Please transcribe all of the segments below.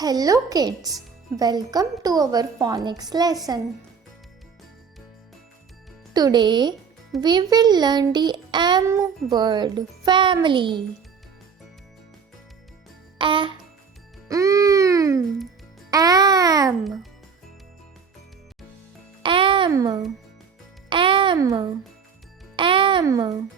Hello kids, welcome to our phonics lesson. Today we will learn the M word family. Am, am, am, am, am, am.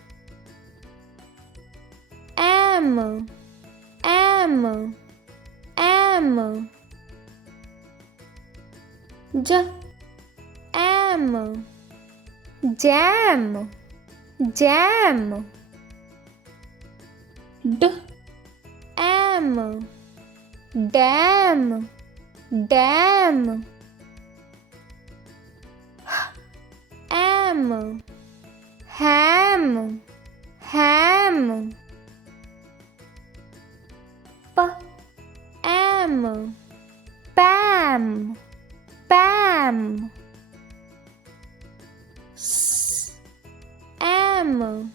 Am, jam, jam. Am, dam, dam. Am, ham, ham. Am, pam, pam. Am,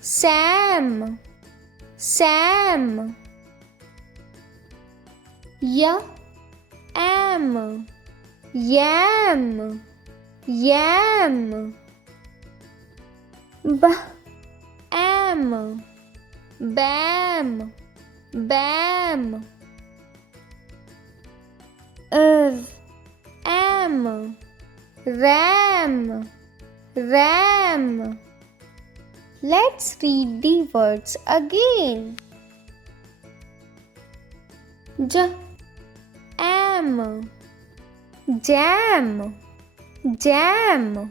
sam, sam. Am, yam, yam. Am, bam, bam. Am, ram, ram. Let's read the words again. Am, jam, jam.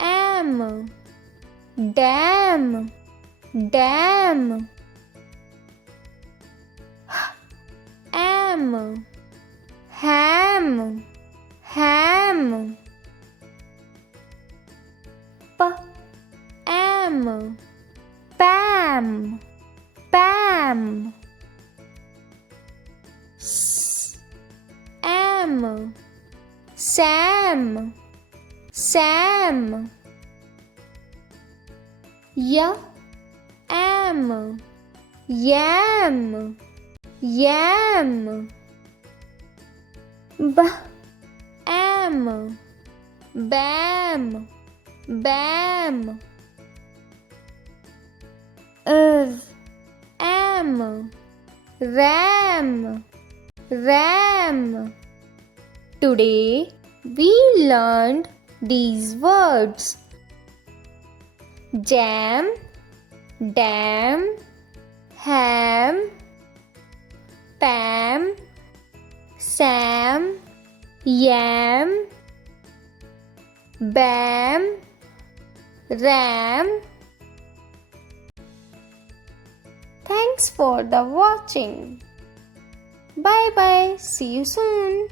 Am, dam, dam. Am, ham, ham. Am, pam, pam. Am, sam, sam. Am, yam, yam. Am, bam, bam. Am, ram, ram. Today we learned these words: jam, dam, ham, pam, sam, yam, bam, ram. Thanks for the watching. Bye bye. See you soon.